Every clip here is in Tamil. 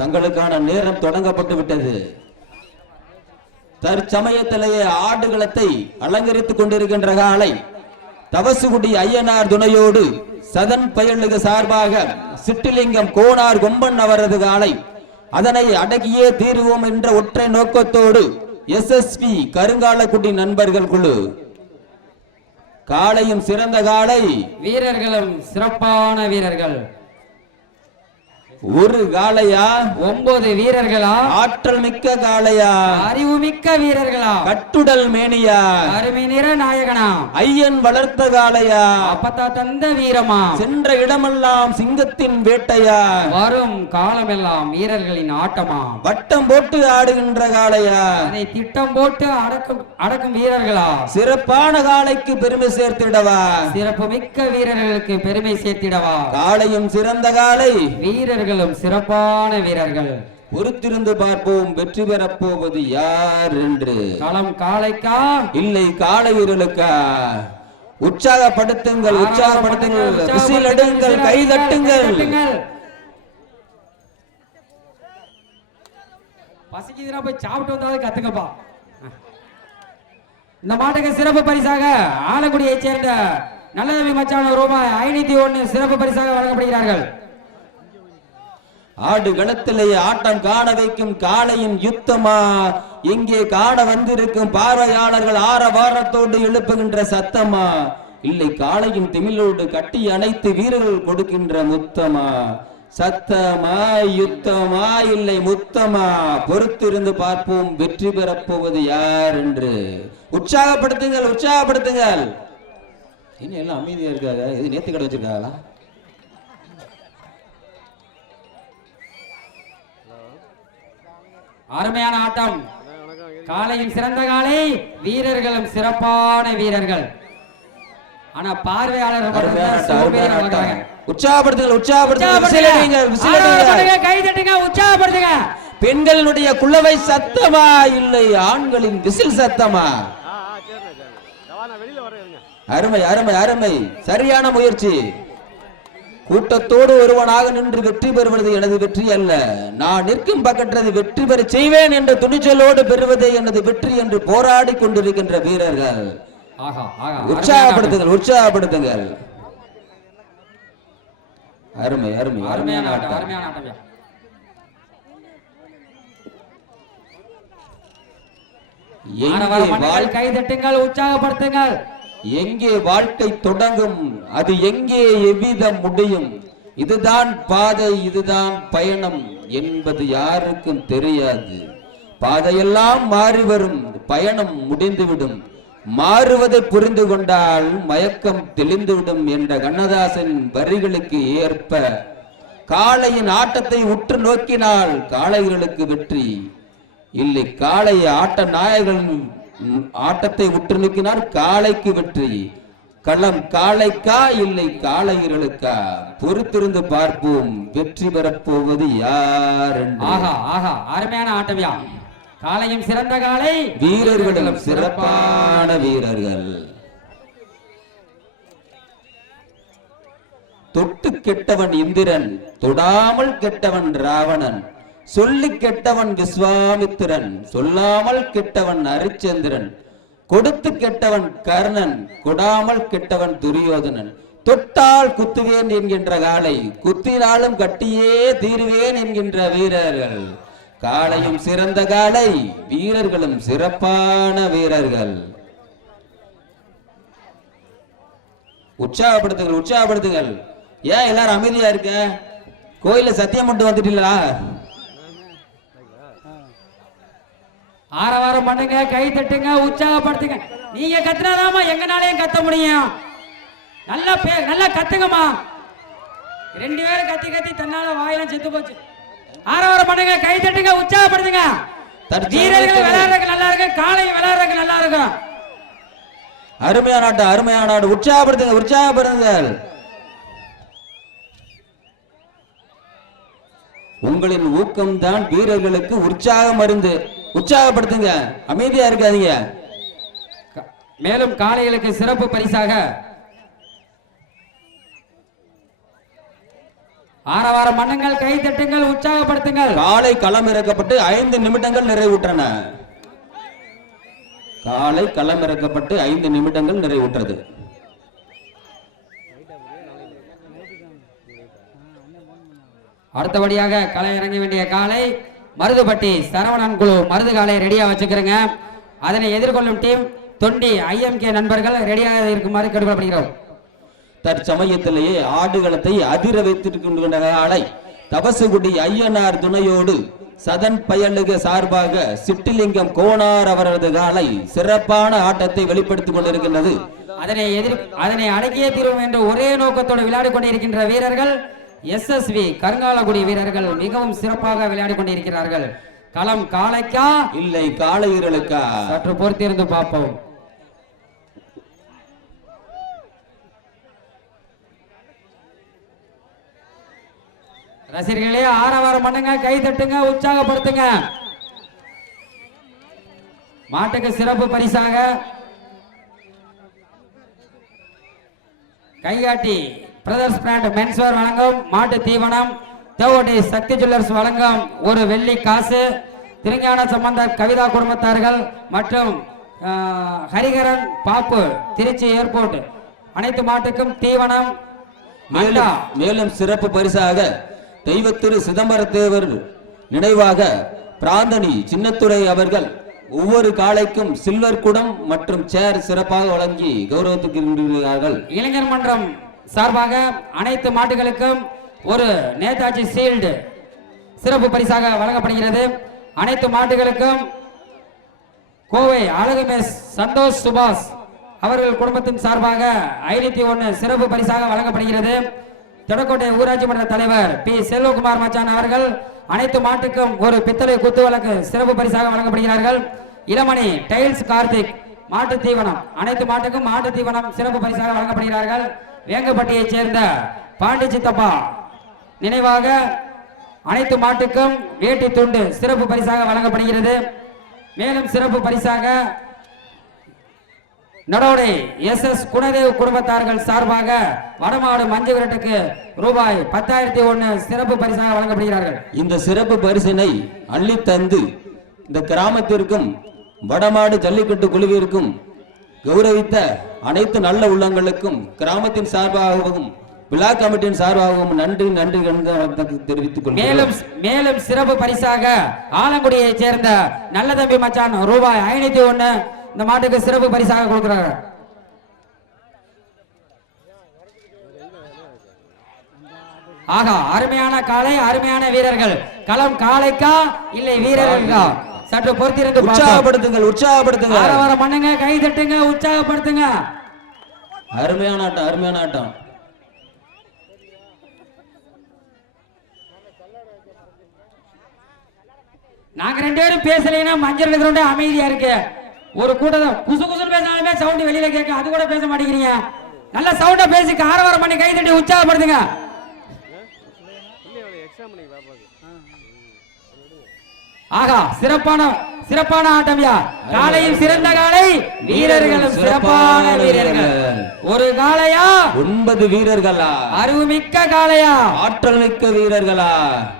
தங்களுக்கான நேரம் தொடங்கப்பட்டு விட்டது. தற்சமயத்திலேயே ஆடுகளத்தை அலங்கரித்துக் கொண்டிருக்கின்ற காலை தவசுகுடி ஐயனார் துணையோடு சதன் பயலுக்கு சார்பாக சிட்டிலிங்கம் கோனார் கொம்பன் அவரது காலை அதனை அடக்கியே தீர்வோம் என்ற ஒற்றை நோக்கத்தோடு SSV கருங்காலக்குடி நண்பர்கள் குழு. காளையும் சிறந்த காளை, வீரர்களும் சிறப்பான வீரர்கள். ஒரு காளையா 9 வீரர்களா? ஆற்றல் மிக்க காளையா? அறிவு மிக்க வீரர்களா? கட்டுடல் மேனியா? அருமை நிற நாயகனா? ஐயன் வளர்த்த காளையா? அப்பத்தா தந்த வீரமா? சென்ற இடமெல்லாம் சிங்கத்தின் வேட்டையா? வரும் காலமெல்லாம் வீரர்களின் ஆட்டமா? வட்டம் போட்டு ஆடுகின்ற காளையா? அதை திட்டம் போட்டு அடக்கும் வீரர்களா? சிறப்பான காளைக்கு பெருமை சேர்த்திடவா? சிறப்பு மிக்க வீரர்களுக்கு பெருமை சேர்த்திடவா? காளையும் சிறந்த காளை, வீரர்கள் சிறப்பான வீரர்கள். பொறுத்திருந்து பார்ப்போம் வெற்றி பெறப் போவது யார் என்று. களம் காளைக்கா இல்லை காளை வீரர்களுக்கா? உற்சாகப்படுத்துங்கள், உற்சாகப்படுத்துங்கள், விசில் அடியுங்கள், கை தட்டுங்கள். பசிக்குதுனா போய் சாப்பிட்டு வந்தாலும் கத்துங்கப்பா. இந்த மாட்டுக்கு சிறப்பு பரிசாக ஆலங்குடியை சேர்ந்த நல்லதம்பி மச்சான் ரூபாய் 501 சிறப்பு பரிசாக வழங்கப்படுகிறார்கள். ஆடு களத்திலேயே ஆட்டம் காண வைக்கும் காளையின் யுத்தமா? எங்கே காண வந்திருக்கும் பார்வையாளர்கள் ஆரவாரத்தோடு எழுப்புகின்ற சத்தமா? இல்லை காளையின் திமிழோடு கட்டி அணைத்து வீரர்கள் கொடுக்கின்ற முத்தமா? சத்தமா, யுத்தமா, இல்லை முத்தமா? பொறுத்திருந்து பார்ப்போம் வெற்றி பெறப் போவது யார் என்று. உற்சாகப்படுத்துங்கள், உற்சாகப்படுத்துங்கள். இன்னும் எல்லாம் அமைதியா இருக்காங்க. இது நேத்து கடை வச்சிருக்காங்களா? அருமையான ஆட்டம். காளையும் சிறந்த காளை, வீரர்களும் சிறப்பான வீரர்கள். ஆனா பார்வையாளர் உற்சாகப்படுத்துங்கள், உற்சாகப்படுத்துங்கள், கை தட்டுங்க, உற்சாகப்படுத்துங்க. பெண்களுடைய குளவை சத்தமா, இல்லை ஆண்களின் விசில் சத்தமா? அருமை அருமை அருமை, சரியான முயற்சி. கூட்டத்தோடு ஒருவனாக நின்று வெற்றி பெறுவது எனது வெற்றி அல்ல. நான் நிற்கும் பக்கற்றது வெற்றி பெற செய்வேன் என்ற துணிச்சலோடு பெறுவதே எனது வெற்றி என்று போராடி கொண்டிருக்கின்ற வீரர்கள். உற்சாகப்படுத்துங்கள், உற்சாகப்படுத்துங்கள். அருமை அருமை அருமையான ஆட்டம். கை தட்டுங்கள், உற்சாகப்படுத்துங்கள். எங்கே வாழ்க்கை தொடங்கும், அது எங்கே எவ்விதம் முடியும்? இதுதான் பாதை, இதுதான் பயணம் என்பது யாருக்கும் தெரியாது. பாதையெல்லாம் மாறி வரும், பயணம் முடிந்துவிடும். மாறுவதை புரிந்து கொண்டால் மயக்கம் தெளிந்துவிடும் என்ற கண்ணதாசன் வரிகளுக்கு ஏற்ப காளையின் ஆட்டத்தை உற்று நோக்கினால் காளைகளுக்கு வெற்றி. இல்லை காளை ஆட்ட நாயகர்கள் ஆட்டத்தை உற்று நோக்கினார் காளைக்கு வெற்றி. களம் காளைக்கா, இல்லை காளையர்களுக்கா? பொறுத்திருந்து பார்ப்போம் வெற்றி பெறப்போவது யார் என்று. அருமையான ஆட்டம்யா. காளையும் சிறந்த காளை, வீரர்களும் சிறப்பான வீரர்கள். தொட்டு கெட்டவன் இந்திரன், தொடாமல் கெட்டவன் ராவணன், சொல்லி கெட்டவன் விஸ்வாமித்திரன், சொல்லாமல் கெட்டவன் ஹரிச்சந்திரன், கொடுத்து கெட்டவன் கர்ணன், கொடாமல் கெட்டவன் துரியோதனன், தொட்டால் குத்துவேன் என்கின்ற காளை, குத்தினாலும் கட்டியே தீருவேன் என்கின்ற வீரர்கள். காளையும் சிறந்த காளை, வீரர்களும் சிறப்பான வீரர்கள். உற்சாகப்படுத்துங்கள், உற்சாகப்படுத்துங்கள். ஏன் எல்லாரும் அமைதியா இருக்க? கோயில சத்தியம் மட்டும் வந்துட்டீங்களா? ஆரவாரம் பண்ணுங்க, கை தட்டுங்க, உற்சாகப்படுத்துங்க. நீங்க கத்துனாதாமா எங்கனாலையும் கத்த முடியும். நல்லா கத்துங்கம்மா. 2 பேரும் கத்தி கத்தி தன்னால வாயிலாம் செத்து போச்சு. ஆரவாரம் பண்ணுங்க, கை தட்டுங்க, உற்சாகப்படுத்துங்க. வீரர்கள் விளையாடுறதுக்கு நல்லா இருக்கு, காளை விளையாடுறதுக்கு நல்லா இருக்கும். அருமையான ஆட்டம், அருமையான ஆட்டம். உற்சாகப்படுத்துங்க, உற்சாகப்படுத்துங்கள். உங்களின் ஊக்கம் தான் வீரர்களுக்கு உற்சாகம் மருந்து. உற்சாகப்படுத்துங்க, அமைதியா இருக்காதீங்க. மேலும் காளைகளுக்கு சிறப்பு பரிசாக ஆரவார மன்னங்கள் கை தட்டுங்கள், உற்சாகப்படுத்துங்கள். காலை களம் இறக்கப்பட்டு 5 நிமிடங்கள் நிறைவுற்றன. காலை களம் இறக்கப்பட்டு 5 நிமிடங்கள் நிறைவுற்றது. அடுத்தபடியாக களை இறங்க வேண்டிய காலை மருதுபட்டி சரவணன் குழு மருது காலை ரெடியா வச்சுக்கிறேங்க. அதனை எதிர்கொள்ளும் டீம் தொண்டி IMK நண்பர்கள் ரெடியாக இருக்குமாறு கேட்டுக்கொள்ளப்படுகிறோம். தற்சமயத்திலேயே ஆடுகளத்தை அதிர வைத்திருக்கின்ற காலை தபசுகுடி ஐயனார் துணையோடு சதன் பயலுக சார்பாக சிட்டிலிங்கம் கோனார் அவரது காலை சிறப்பான ஆட்டத்தை வெளிப்படுத்திக் கொண்டிருக்கின்றது. அதனை அடக்கிய தீர்வோம் என்ற ஒரே நோக்கத்தோடு விளையாடி கொண்டிருக்கின்ற வீரர்கள் SSV கருங்காலகுடி வீரர்கள் மிகவும் சிறப்பாக விளையாடி கொண்டிருக்கிறார்கள். களம் காளைக்கா இல்லை காளையர்களுக்கா? சற்று பொறுத்திருந்து பார்ப்போம். ரசிகர்களே ஆரவாரம் பண்ணுங்க, கை தட்டுங்க, உற்சாகப்படுத்துங்க. மாட்டுக்கு சிறப்பு பரிசாக கைகாட்டி பிரதர்ஸ் பிராண்ட் மென்ஸ்வேர் வழங்கும் மாட்டு தீவனம், தேவடி சக்தி ஜுவல்லர்ஸ் வழங்கும் ஒரு வெள்ளி காசு, திருஞான சம்பந்தர் கவிதா குடும்பத்தார்கள் மற்றும் ஹரிகரன் பாப்பு திருச்சி ஏர்போர்ட் அனைத்து மாட்டுக்கும் தீவனம். மேலும் சிறப்பு பரிசாக தெய்வத்திரு சிதம்பரத்தேவர் நினைவாக பிராந்தனி சின்னத்துறை அவர்கள் ஒவ்வொரு காளைக்கும் சில்வர் குடம் மற்றும் சேர் சிறப்பாக வழங்கி கௌரவத்துக்கு. இளைஞர் மன்றம் சார்பாக அனைத்து மாட்டுகளுக்கும் ஒரு நேதாஜி சீல்டு சிறப்பு பரிசாக வழங்கப்படுகிறது. அனைத்து மாட்டுகளுக்கும் கோவை அழகுமேஸ் சந்தோஷ் சுபாஷ் அவர்கள் குடும்பத்தின் சார்பாக 501 சிறப்பு பரிசாக வழங்கப்படுகிறது. தொடக்கோட்டை ஊராட்சி மன்ற தலைவர் P செல்வகுமார் மச்சான் அவர்கள் அனைத்து மாட்டுக்கும் ஒரு பித்தளை குத்துவிளக்கு சிறப்பு பரிசாக வழங்கப்படுகிறார்கள். இளமணி டைல்ஸ் கார்த்திக் மாட்டு தீவனம் அனைத்து மாட்டுக்கும் மாட்டு தீவனம் சிறப்பு பரிசாக வழங்கப்படுகிறார்கள். வேங்கப்பட்டியைச் சேர்ந்த பாண்டி சித்தப்பா நினைவாக அனைத்து மாட்டுக்கும் வேட்டி துண்டு சிறப்பு பரிசாக வழங்கப்படுகிறது. மேலும் சிறப்பு பரிசாக நடோடை SS குணதேவ் குடும்பத்தார்கள் சார்பாக வடமாடு மஞ்சு விரட்டுக்கு ரூபாய் 10,001 சிறப்பு பரிசாக வழங்கப்படுகிறார்கள். இந்த சிறப்பு பரிசினை அள்ளி தந்து இந்த கிராமத்திற்கும் வடமாடு ஜல்லிக்கட்டு குழுவிற்கும் கௌரவித்த அனைத்து நல்ல உள்ளங்களுக்கும் கிராமத்தின் சார்பாகவும் விழா கமிட்டியின் சார்பாகவும் நன்றி நன்றி தெரிவித்துக் கொள்கிறேன். மேலும் சிறப்பு பரிசாக ஆலங்குடியை சேர்ந்த நல்ல தம்பி மச்சான் ரூபாய் 501 இந்த மாட்டுக்கு சிறப்பு பரிசாக கொடுக்கிறாங்க. ஆகா, அருமையான காலை, அருமையான வீரர்கள். களம் காளைக்கா இல்லை வீரர்களுக்கா? சற்று பொறுத்திருந்து உற்சாகப்படுத்துங்கள், உற்சாகப்படுத்துங்க. ஆரவாரம் பண்ணுங்க, கை தட்டுங்க, உற்சாகப்படுத்துங்க. அருமையான ஆட்டம், அருமையான ஆட்டம். நாங்க 2 பேரும் பேசலைன்னா மஞ்சள் கிரவுண்ட் அமைதியா இருக்கு. ஒரு கூட்டம் குசு குசு பேசினாலுமே சவுண்ட் வெளியில கேட்க, அது கூட பேச மாட்டேங்கிறீங்க. நல்ல சவுண்டா பேசி ஆரவாரம் பண்ணி கை தட்டி உற்சாகப்படுத்துங்க. ஆகா, சிறப்பான ஆட்டம்யா. காலையும் சிறந்த காலை, வீரர்களும் சிறப்பான வீரர்கள். ஒரு காளையா 9 வீரர்களா? அறிவுமிக்க காளையா? ஆற்றல் மிக்க வீரர்களா?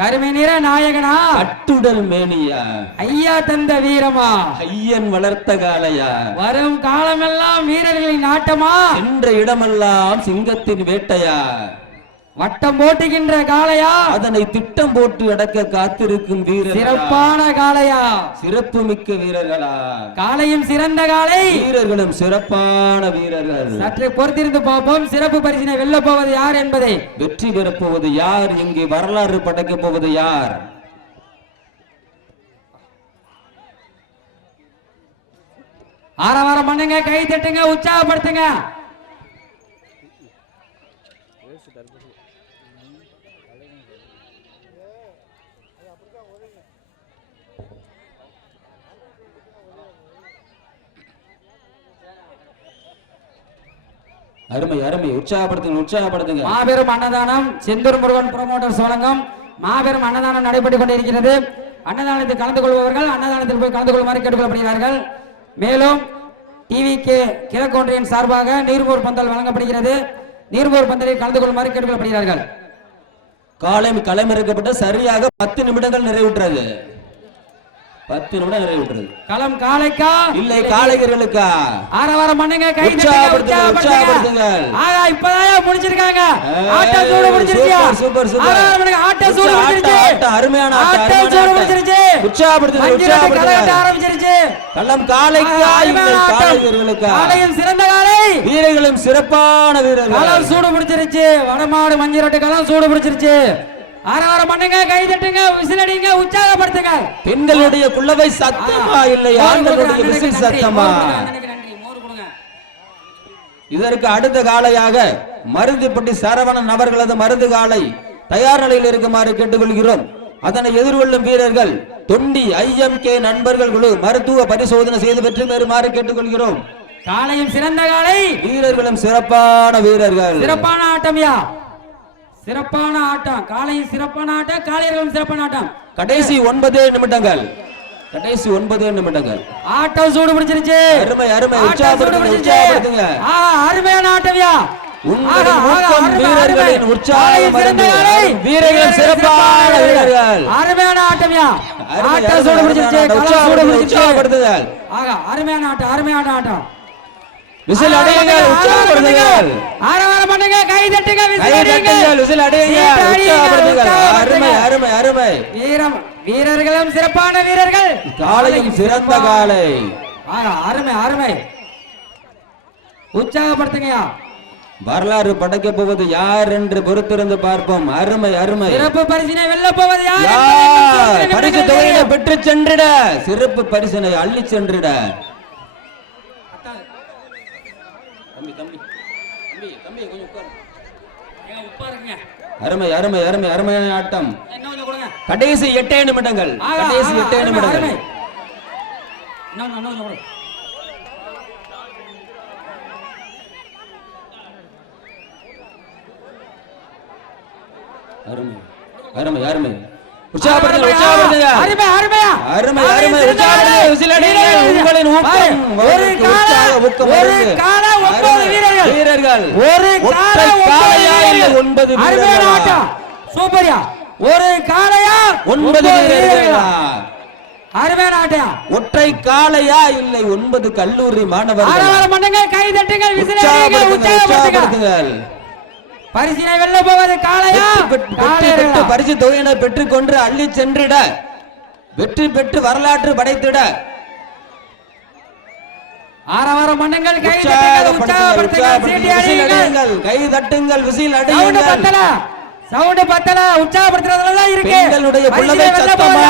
கருமை நிற நாயகனா? அட்டுடல் மேனியா? ஐயா தந்த வீரமா? ஐயன் வளர்த்த காளையா? வரும் காலமெல்லாம் வீரர்களின் ஆட்டமா? என்ற இடமெல்லாம் சிங்கத்தின் வேட்டையா? வட்டம் போட்டுகின்ற காளையா? அதனை திட்டம் போட்டு அடக்க காத்திருக்கும் வீரர். சிறப்பான காளையா? சிறப்பு மிக்க வீரர்களா? காளையும் சிறந்த காளை, வீரர்களும் சிறப்பான வீரர்கள். சற்று பொறுத்திருந்து பார்ப்போம். சிறப்பு பரிசினை வெல்ல போவது யார் என்பதை, வெற்றி பெறப் போவது யார், இங்கே வரலாறு படைக்க போவது யார்? ஆரவாரம் பண்ணுங்க, கை தட்டுங்க, உற்சாகப்படுத்துங்க. அருமை அருமை, உற்சாகப்படுத்துங்க, உற்சாகப்படுத்துங்க. மாபெரும் அன்னதானம் செந்தூர் முருகன் புரோமோட்டர்ஸ் வழங்கும் மாபெரும் அன்னதானம் நடைபெற்றுக் கொண்டிருக்கிறது. அன்னதானத்தில் கலந்து கொள்பவர்கள் அன்னதானத்தில் போய் கலந்து கொள்ளுமாறு கேட்டுக்கொள்ளப்படுகிறார்கள். மேலும் TVK கிழக்கு ஒன்றியின் சார்பாக நீர்மோர் பந்தல் வழங்கப்படுகிறது. நீர்மோர் பந்தலில் கலந்து கொள்ளுமாறு கேட்டுக்கொள்ளப்படுகிறார்கள். களமிறக்கப்பட்ட சரியாக 10 நிமிடங்கள் நிறைவுற்றது. 10 நிமிடம் நிறைவுற்றது. களம் காளைக்கா இல்லை காளையர்களுக்கா? ஆரவாரம் பண்ணுங்க, கை உற்சாகப்படுத்துங்க. ஆகா இப்பதான் முடிச்சிருக்காங்க. ஆட்டம் சூடு முடிச்சிருச்சு. Super super. ஆரவாரம் பண்ணுங்க, ஆட்டம் சூடு முடிச்சிருச்சு. அருமையான ஆட்டம் சூடு முடிச்சிருச்சு. உற்சாகப்படுத்துங்க. ஆரம்பிச்சிருச்சு. களம் காளைக்கா இல்லை காளையர்களுக்கா? காளையும் சிறந்த காளை, வீரர்களும் சிறப்பான வீரர்கள். களம் சூடு முடிச்சிருச்சு. வடமாடு மஞ்சிரட்டு களம் சூடு முடிச்சிருச்சு. ஆரவாரம் பண்ணுங்க, கை தட்டுங்க, விசில் அடிங்க, உற்சாகப்படுத்துங்க. பெண்களுடைய குள்ளவை சத்தமா இல்லை ஆண்களுடைய விசில் சத்தமா? இதற்கு அடுத்த காளையாக மருந்துப்பட்டி சரவணன் அவர்களது மருந்து காளை தயார் நிலையில் இருக்குமாறு கேட்டுக்கொள்கிறோம். அதனை எதிர்கொள்ளும் வீரர்கள் தொண்டி IMK நண்பர்கள் குழு மருத்துவ பரிசோதனை செய்து வெற்றி பெறுமாறு கேட்டுக்கொள்கிறோம். காளையும் சிறந்த காளை, வீரர்களும் சிறப்பான வீரர்கள். சிறப்பான ஆட்டம்யா, சிறப்பான ஆட்டம். காளையும் சிறப்பான ஆட்டம், காளையர்களும் சிறப்பான ஆட்டம். கடைசி 9 நிமிடங்கள். கடைசி 9 நிமிடங்கள். ஆட்டம் சூடு பிடிச்சிருச்சு. அருமை அருமை. உற்சாகப்படுத்துங்க. அருமையான ஆட்டம்யா. வீரர்களின் உற்சாகம். வீரர்கள் சிறப்பான வீரர்கள். அருமையான ஆட்டம்யா. ஆட்டம் சூடு பிடிச்சிருச்சு. உற்சாகப்படுத்துங்கள். அருமையான ஆட்டம், அருமையான ஆட்டம். விசில் அடியுங்க, உற்சாகப்படுத்துங்கள். ஆரவாரம் பண்ணுங்க, கை தட்டுங்க, விசில் அடியுங்க, உற்சாகப்படுத்துங்கள். அருமை அருமை அருமை. வீரர்களும் சிறப்பான வீரர்கள். காளையும் சிறந்த காளை. அருமை அருமை. உற்சாகப்படுத்துங்கயா. வரலாறு படைக்க போவது யார் என்று பொறுத்திருந்து பார்ப்போம். அருமை அருமை. சிறப்பு பரிசினை வெல்ல போவது யார்? பரிசு தொகையினை பெற்று சென்றிட, சிறப்பு பரிசினை அள்ளி சென்றிட. அருமை அருமை அருமை அருமையான ஆட்டம். கடைசி 8 நிமிடங்கள். கடைசி 8 நிமிடங்கள். அருமை அருமை அருமை. உற்சாகப்படுத்துங்க, உற்சாகப்படுத்துங்க. அருமை அருமையா. அருமை அருமை. உற்சாகப்படுத்துங்க, விசில் அடிங்க. உங்களின் ஊக்கம். ஒரு ஊக்கம். ஒரு காளை 9 வீரர்கள். வீரர்கள். ஒரு காளை காளையா இல்லை 9 வீரர்கள். அருமையான ஆட்டம். சூப்பர்யா. ஒரு காளையா 9 வீரர்களா? அருமையான ஆட்டம். ஒற்றை காளையா இல்லை 9 கல்லூரி மாணவர்கள். ஆரவாரம் பண்ணுங்க, கை தட்டுங்க, விசில் அடிங்க, உற்சாகப்படுத்துங்க. பரிசினை வெல்ல போவது காளையா? பரிசு தொகையினை பெற்றுக் கொண்டு அள்ளி சென்றிட, வெற்றி பெற்று வரலாற்று படைத்திட. ஆரவாரம் பண்ணுங்கள், கை தட்டுங்கள், உற்சாகப்படுத்துங்கள், கை தட்டுங்கள், விசில் அடியுங்கள். சவுண்ட் பத்தல, உற்சாகப்படுத்துறதுல தான் இருக்கு. பெண்களுடைய புள்ளவை சத்தமா.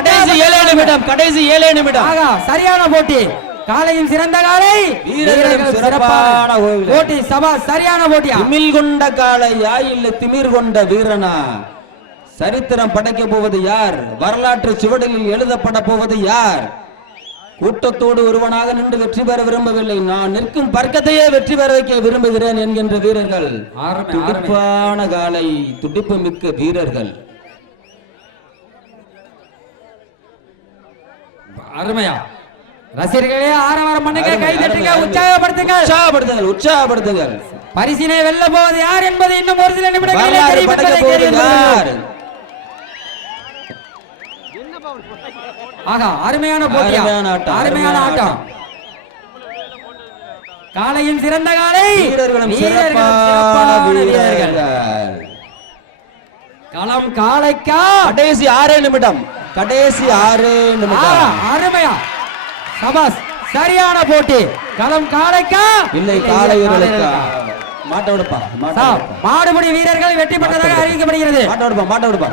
கடைசி 7 நிமிடம். கடைசி 7 நிமிடம். சரியான போட்டி. காளையும் சிறந்த காளை, வீரர்களும் சிறப்பான போட்டி. சபா சரியான போட்டியா. திமில் கொண்ட காளையா இல்லை திமிர் கொண்ட வீரனா? சரித்திரம் படைக்க போவது யார்? வரலாற்று சுவடில் எழுதப்பட போவது யார்? கூட்டத்தோடு ஒருவனாக நின்று வெற்றி பெற விரும்பவில்லை, நான் நிற்கும் பர்க்கத்தையே வெற்றி பெற வைக்க விரும்புகிறேன் என்கின்ற வீரர்கள். துடிப்பான காளை, துடிப்பு மிக்க வீரர்கள். அருமையா. ரசிகர்களே ஆரவாரம் பண்ணுங்க, கை தட்டுங்க, உற்சாகப்படுத்துங்கள். உற்சாகப்படுத்துங்கள். பரிசினை வெல்ல போவது யார் என்பது இன்னும் ஒரு சில நிமிடங்களில் தெரியும். அருமையான போட்டி, அருமையான ஆட்டம். காளையும் சிறந்த காளை, வீரர்களும் சிறப்பான வீரர்கள். களம் காளைக்கா. கடைசி 6 நிமிடம். கடைசி 6 நிமிடம். அருமையா. சபாஸ் சரியான போட்டி. களம் காளைக்கா இல்லை காளையர்களுக்கா? மாட்ட விடுப்பா. மாடுபிடி வீரர்கள் வெற்றி பெற்றதாக அறிவிக்கப்படுகிறது. மாட்ட விடுப்பா.